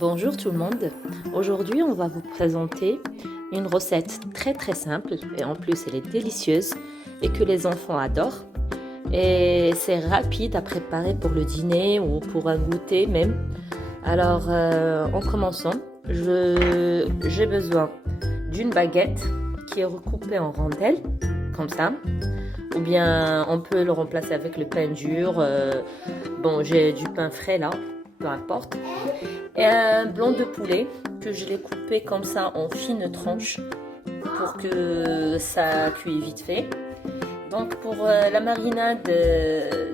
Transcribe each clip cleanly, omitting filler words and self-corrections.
Bonjour tout le monde, aujourd'hui on va vous présenter une recette très simple et en plus elle est délicieuse et que les enfants adorent et c'est rapide à préparer pour le dîner ou pour un goûter même. Alors en commençant, j'ai besoin d'une baguette qui est recoupée en rondelles comme ça, ou bien on peut le remplacer avec le pain dur. Bon, j'ai du pain frais là, peu importe. Et un blanc de poulet que je l'ai coupé comme ça en fines tranches pour que ça cuise vite fait. Donc pour la marinade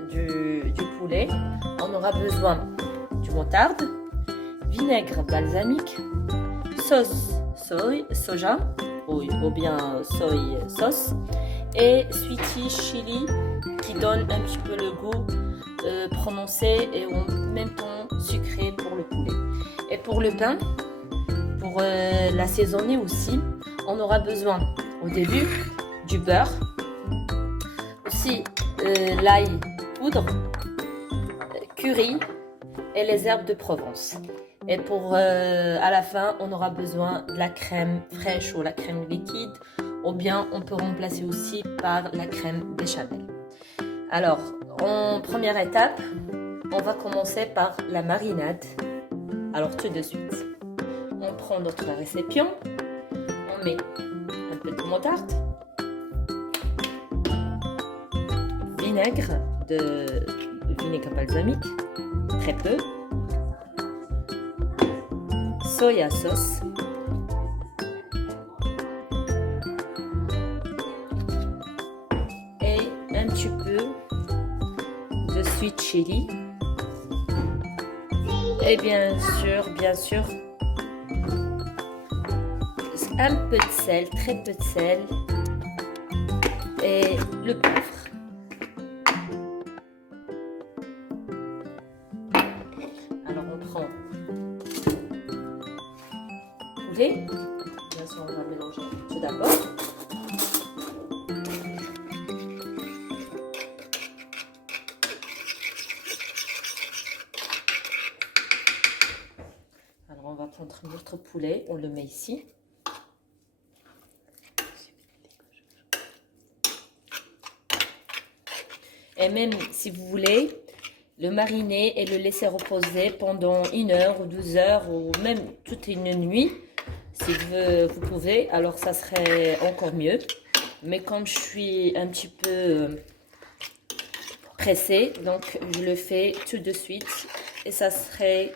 du poulet, on aura besoin du moutarde, vinaigre balsamique, sauce soja ou bien soy sauce et sweetie chili qui donne un petit peu le goût prononcé et en même temps sucré pour le poulet. Et pour le pain, pour l'assaisonner aussi, on aura besoin au début du beurre, aussi l'ail poudre, curry et les herbes de Provence. Et pour à la fin, on aura besoin de la crème fraîche ou la crème liquide, ou bien on peut remplacer aussi par la crème béchamel. Alors, en première étape, on va commencer par la marinade. Alors tout de suite, on prend notre récipient, on met un peu de moutarde, vinaigre balsamique, très peu, soya sauce, et un petit peu de sweet chili. Et bien sûr, un peu de sel, très peu de sel et le poivre. Alors on prend le poulet, bien sûr on va mélanger tout d'abord. Alors on va prendre notre poulet, on le met ici. Et même si vous voulez le mariner et le laisser reposer pendant 1 heure ou 12 heures ou même toute une nuit, si vous pouvez, alors ça serait encore mieux. Mais comme je suis un petit peu pressée, donc je le fais tout de suite et ça serait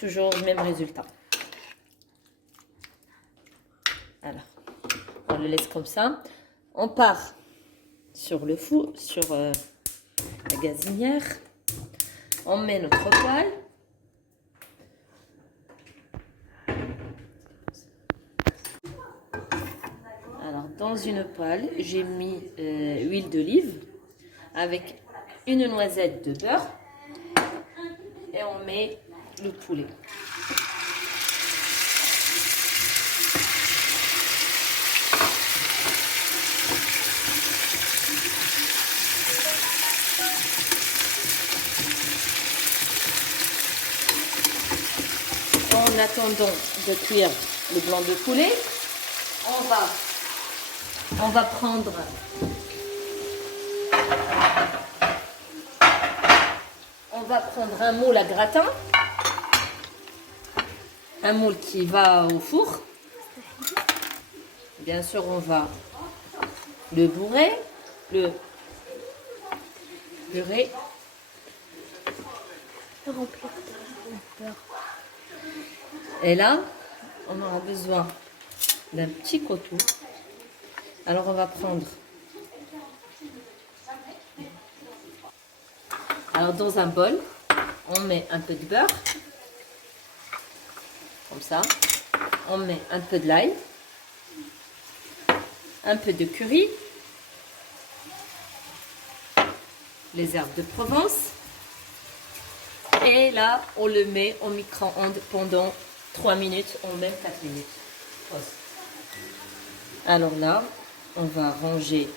toujours le même résultat. Alors, on le laisse comme ça. On part sur le four, sur la gazinière. On met notre poêle. Alors, dans une poêle, j'ai mis huile d'olive avec une noisette de beurre et on met le poulet. En attendant de cuire le blanc de poulet, on va prendre un moule à gratin, un moule qui va au four. Bien sûr, on va le bourrer, le beurrer. Et là, on aura besoin d'un petit coton. Alors, on va prendre. Alors, dans un bol, on met un peu de beurre. Comme ça. On met un peu de l'ail. Un peu de curry. Les herbes de Provence. Et là, on le met au micro-ondes pendant 3 minutes ou même 4 minutes. Alors là, on va ranger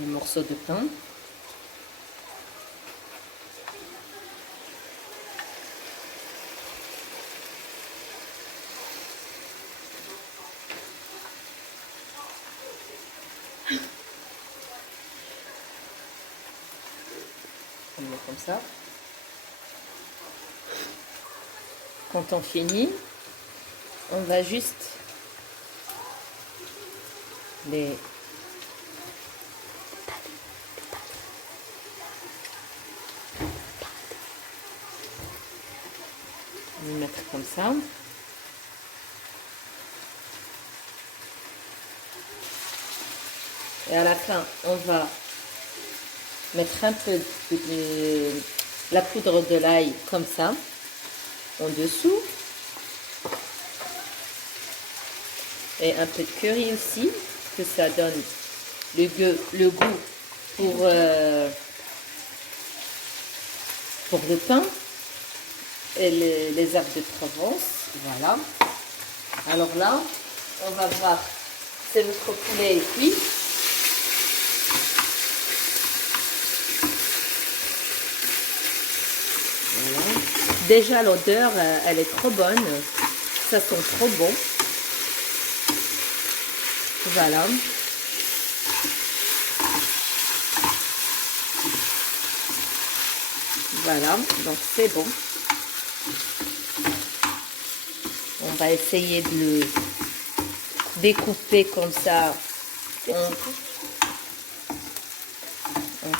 les morceaux de pain. comme ça. Quand on finit, on va juste les mettre comme ça. Et à la fin, on va mettre un peu de la poudre de l'ail comme ça, en dessous. Et un peu de curry aussi, que ça donne le goût pour le pain. Et les herbes de Provence, voilà. Alors là, on va voir, c'est notre poulet cuit. Voilà. Déjà l'odeur, elle est trop bonne, ça sent trop bon. Voilà. Voilà, donc c'est bon. On va essayer de le découper comme ça en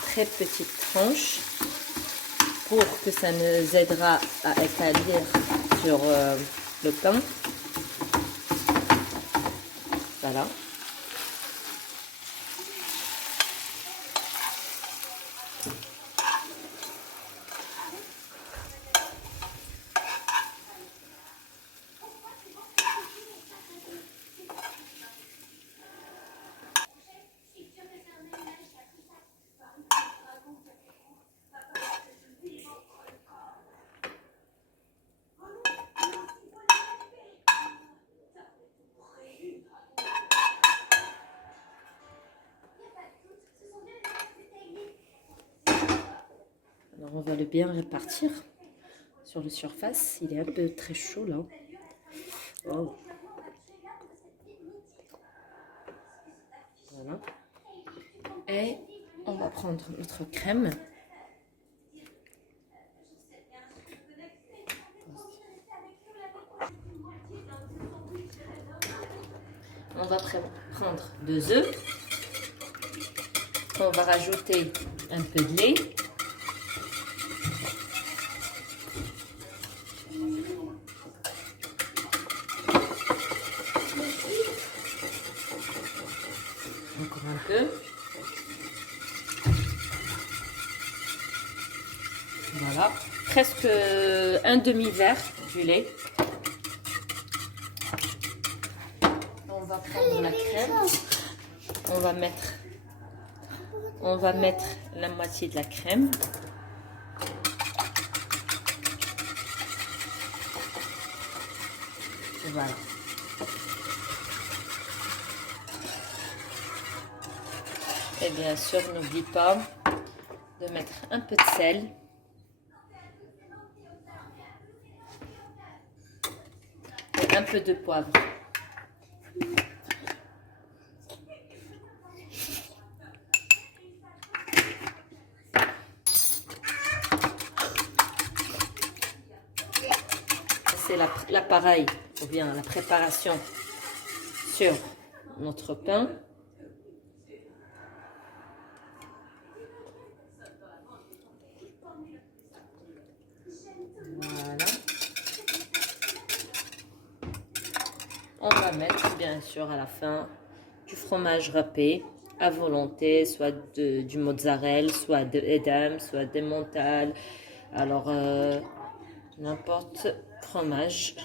très petites tranches pour que ça nous aidera à étaler sur le pain. Voilà. Alors on va le bien répartir sur la surface. Il est un peu très chaud là. Oh. Voilà. Et on va prendre notre crème. On va prendre 2 œufs. On va rajouter un peu de lait. Encore un peu. Voilà. Presque un demi-verre du lait. On va prendre la crème. On va mettre la moitié de la crème. Voilà. Et bien sûr, n'oublie pas de mettre un peu de sel. Et un peu de poivre. C'est l'appareil ou bien la préparation sur notre pain. Voilà. On va mettre bien sûr à la fin du fromage râpé à volonté, soit du mozzarella, soit de Edam, soit d'Emmental. Alors n'importe fromage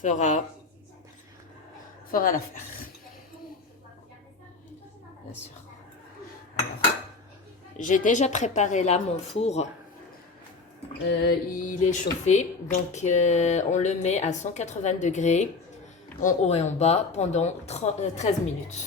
fera l'affaire. Bien sûr. J'ai déjà préparé là mon four. Il est chauffé, donc on le met à 180 degrés en haut et en bas pendant 13 minutes.